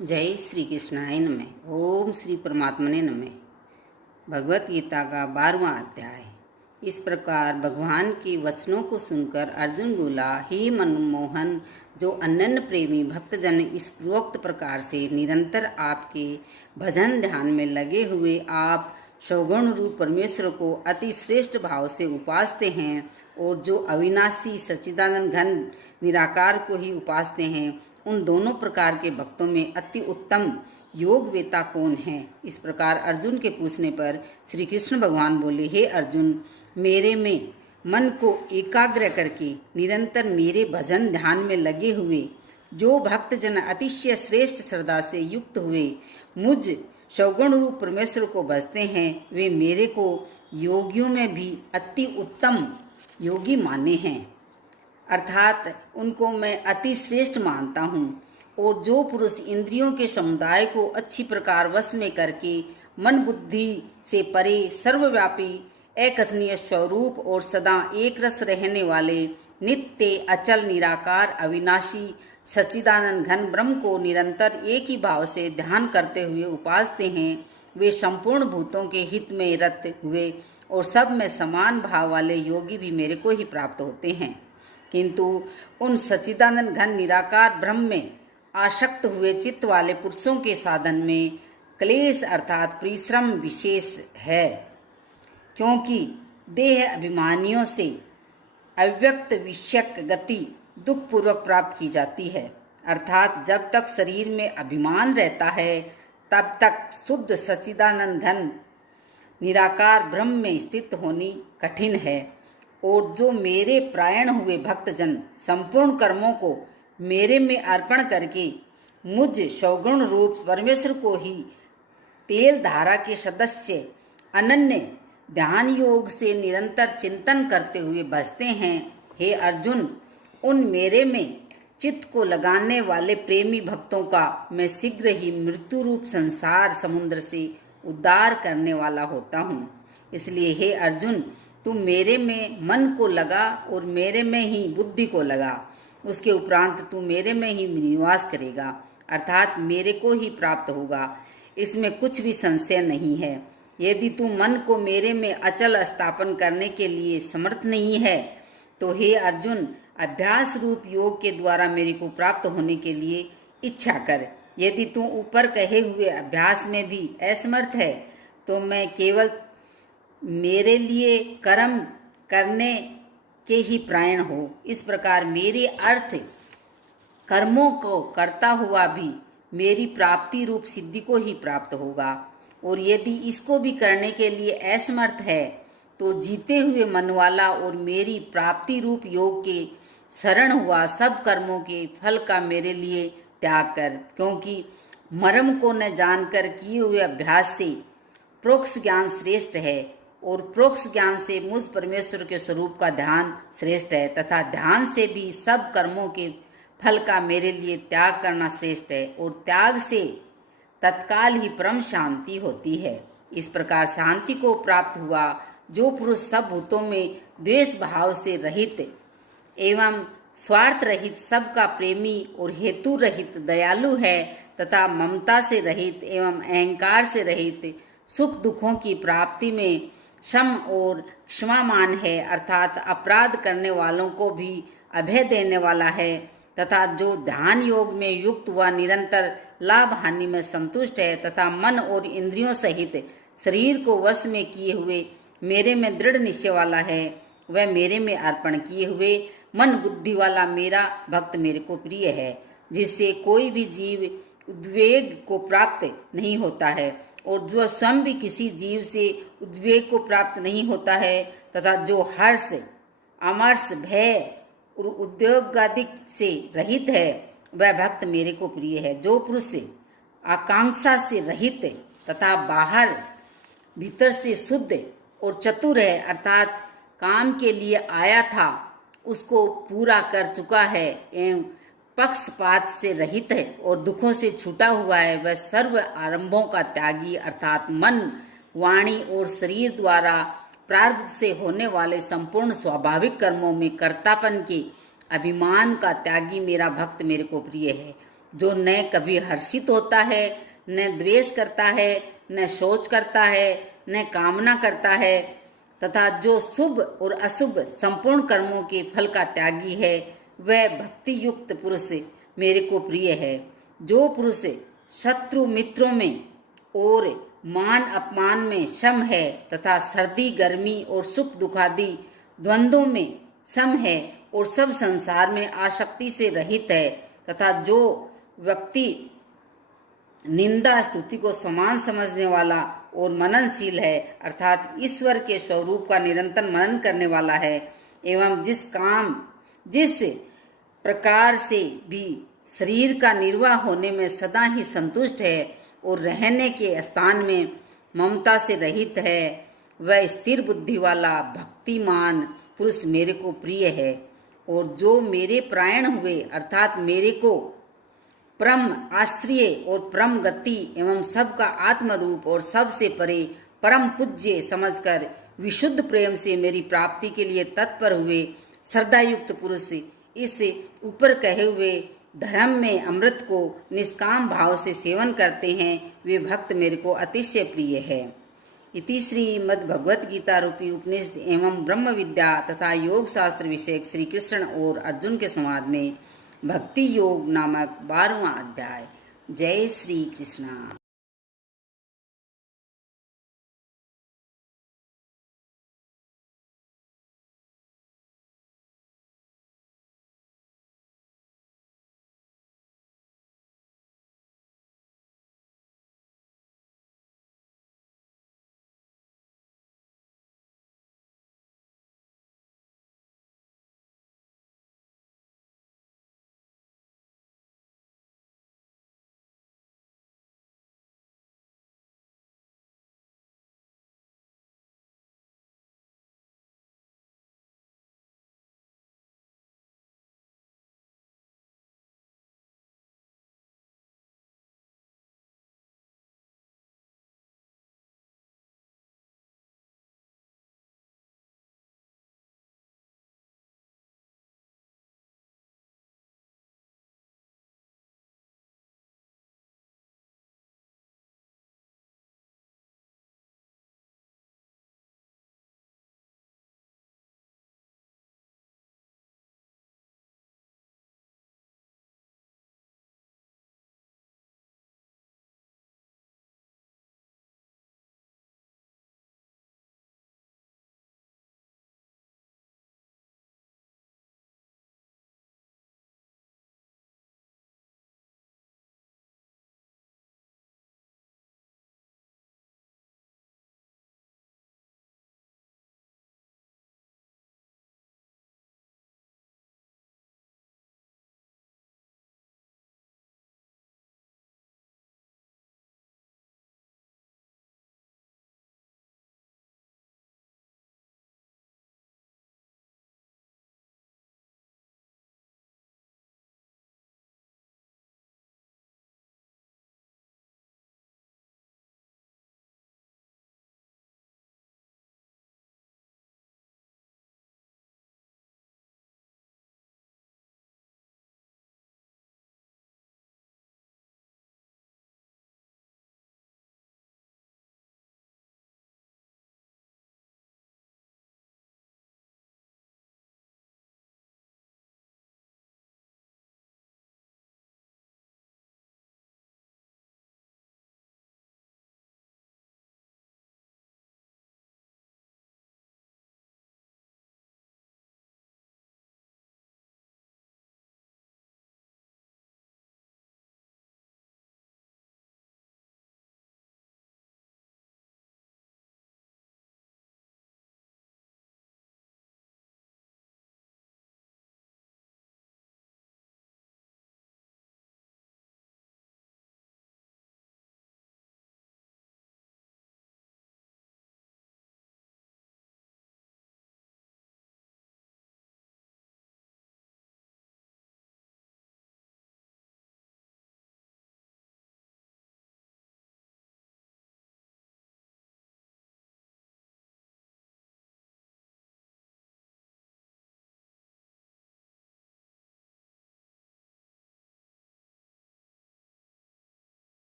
जय श्री कृष्णाय नमः। ओम श्री परमात्मने नमः। भगवत गीता का 12वां अध्याय। इस प्रकार भगवान के वचनों को सुनकर अर्जुन बोला, हे मनमोहन, जो अनन्य प्रेमी भक्तजन इस पूर्वोक्त प्रकार से निरंतर आपके भजन ध्यान में लगे हुए आप सौगुण रूप परमेश्वर को अति श्रेष्ठ भाव से उपासते हैं और जो अविनाशी सच्चिदानंद घन निराकार को ही उपासते हैं, उन दोनों प्रकार के भक्तों में अति उत्तम योग वेता कौन है? इस प्रकार अर्जुन के पूछने पर श्री कृष्ण भगवान बोले, हे अर्जुन, मेरे में मन को एकाग्र करके निरंतर मेरे भजन ध्यान में लगे हुए जो भक्तजन अतिशय श्रेष्ठ श्रद्धा से युक्त हुए मुझ सौगुण रूप परमेश्वर को भजते हैं, वे मेरे को योगियों में भी अति उत्तम योगी माने हैं। अर्थात उनको मैं अति श्रेष्ठ मानता हूँ। और जो पुरुष इंद्रियों के समुदाय को अच्छी प्रकार वश में करके मन बुद्धि से परे सर्वव्यापी अकथनीय स्वरूप और सदा एक रस रहने वाले नित्य अचल निराकार अविनाशी सच्चिदानंद घन ब्रह्म को निरंतर एक ही भाव से ध्यान करते हुए उपासते हैं, वे संपूर्ण भूतों के हित में रत हुए और सब में समान भाव वाले योगी भी मेरे को ही प्राप्त होते हैं। किंतु उन सच्चिदानंद घन निराकार ब्रह्म में आसक्त हुए चित्त वाले पुरुषों के साधन में क्लेश अर्थात परिश्रम विशेष है, क्योंकि देह अभिमानियों से अव्यक्त विषयक गति दुख पूर्वक प्राप्त की जाती है। अर्थात जब तक शरीर में अभिमान रहता है तब तक शुद्ध सच्चिदानंद घन निराकार ब्रह्म में स्थित होनी कठिन है। और जो मेरे प्रायण हुए भक्तजन संपूर्ण कर्मों को मेरे में अर्पण करके मुझ सौगुण रूप परमेश्वर को ही तेल धारा के सदस्य अनन्य ध्यान योग से निरंतर चिंतन करते हुए भजते हैं, हे अर्जुन, उन मेरे में चित्त को लगाने वाले प्रेमी भक्तों का मैं शीघ्र ही मृत्यु रूप संसार समुद्र से उद्धार करने वाला होता हूँ। इसलिए हे अर्जुन, तू मेरे में मन को लगा और मेरे में ही बुद्धि को लगा। उसके उपरांत तू मेरे में ही निवास करेगा, अर्थात मेरे को ही प्राप्त होगा। इसमें कुछ भी संशय नहीं है। यदि तू मन को मेरे में अचल स्थापन करने के लिए समर्थ नहीं है तो हे अर्जुन, अभ्यास रूप योग के द्वारा मेरे को प्राप्त होने के लिए इच्छा कर। यदि तू ऊपर कहे हुए अभ्यास में भी असमर्थ है तो मैं केवल मेरे लिए कर्म करने के ही प्रायण हो। इस प्रकार मेरे अर्थ कर्मों को करता हुआ भी मेरी प्राप्ति रूप सिद्धि को ही प्राप्त होगा। और यदि इसको भी करने के लिए असमर्थ है तो जीते हुए मन वाला और मेरी प्राप्ति रूप योग के शरण हुआ सब कर्मों के फल का मेरे लिए त्याग कर, क्योंकि मर्म को न जानकर किए हुए अभ्यास से प्रोक्ष ज्ञान श्रेष्ठ है और प्रोक्ष ज्ञान से मुझ परमेश्वर के स्वरूप का ध्यान श्रेष्ठ है, तथा ध्यान से भी सब कर्मों के फल का मेरे लिए त्याग करना श्रेष्ठ है और त्याग से तत्काल ही परम शांति होती है। इस प्रकार शांति को प्राप्त हुआ जो पुरुष सब भूतों में द्वेष भाव से रहित एवं स्वार्थ रहित, सबका प्रेमी और हेतु रहित दयालु है तथा ममता से रहित एवं अहंकार से रहित, सुख दुखों की प्राप्ति में क्षम और क्षमामान है, अर्थात अपराध करने वालों को भी अभय देने वाला है, तथा जो ध्यान योग में युक्त हुआ निरंतर लाभ हानि में संतुष्ट है तथा मन और इंद्रियों सहित शरीर को वश में किए हुए मेरे में दृढ़ निश्चय वाला है, वह मेरे में अर्पण किए हुए मन बुद्धि वाला मेरा भक्त मेरे को प्रिय है, जिससे कोई भी जीव उद्वेग को प्राप्त नहीं होता है और जो स्वयं भी किसी जीव से उद्वेग को प्राप्त नहीं होता है, तथा जो हर्ष अमर्ष भय और उद्योग आदि से रहित है, वह भक्त मेरे को प्रिय है। जो पुरुष आकांक्षा से रहित तथा बाहर भीतर से शुद्ध और चतुर है, अर्थात काम के लिए आया था उसको पूरा कर चुका है एवं पक्षपात से रहित है और दुखों से छूटा हुआ है, वह सर्व आरंभों का त्यागी अर्थात मन वाणी और शरीर द्वारा प्रारब्ध से होने वाले संपूर्ण स्वाभाविक कर्मों में कर्तापन के अभिमान का त्यागी मेरा भक्त मेरे को प्रिय है। जो न कभी हर्षित होता है, न द्वेष करता है, न शोच करता है, न कामना करता है, तथा जो शुभ और अशुभ संपूर्ण कर्मों के फल का त्यागी है, वह भक्ति युक्त पुरुष मेरे को प्रिय है। जो पुरुष शत्रु मित्रों में और मान अपमान में सम है, तथा सर्दी गर्मी और सुख दुखादि द्वंद्वों में सम है, और सब संसार में आसक्ति से रहित है, तथा जो व्यक्ति निंदा स्तुति को समान समझने वाला और मननशील है, अर्थात ईश्वर के स्वरूप का निरंतर मनन करने वाला है, एवं जिस प्रकार से भी शरीर का निर्वाह होने में सदा ही संतुष्ट है और रहने के स्थान में ममता से रहित है, वह स्थिर बुद्धि वाला भक्तिमान पुरुष मेरे को प्रिय है। और जो मेरे प्रायण हुए, अर्थात मेरे को परम आश्रय और परम गति एवं सबका आत्मरूप और सबसे परे परम पूज्य समझकर विशुद्ध प्रेम से मेरी प्राप्ति के लिए तत्पर हुए श्रद्धायुक्त पुरुष इस ऊपर कहे हुए धर्म में अमृत को निष्काम भाव से सेवन करते हैं, वे भक्त मेरे को अतिशय प्रिय है। इति श्रीमद् भगवत गीता रूपी उपनिषद एवं ब्रह्म विद्या तथा योग शास्त्र विषयक श्री कृष्ण और अर्जुन के संवाद में भक्ति योग नामक 12वां अध्याय। जय श्री कृष्ण।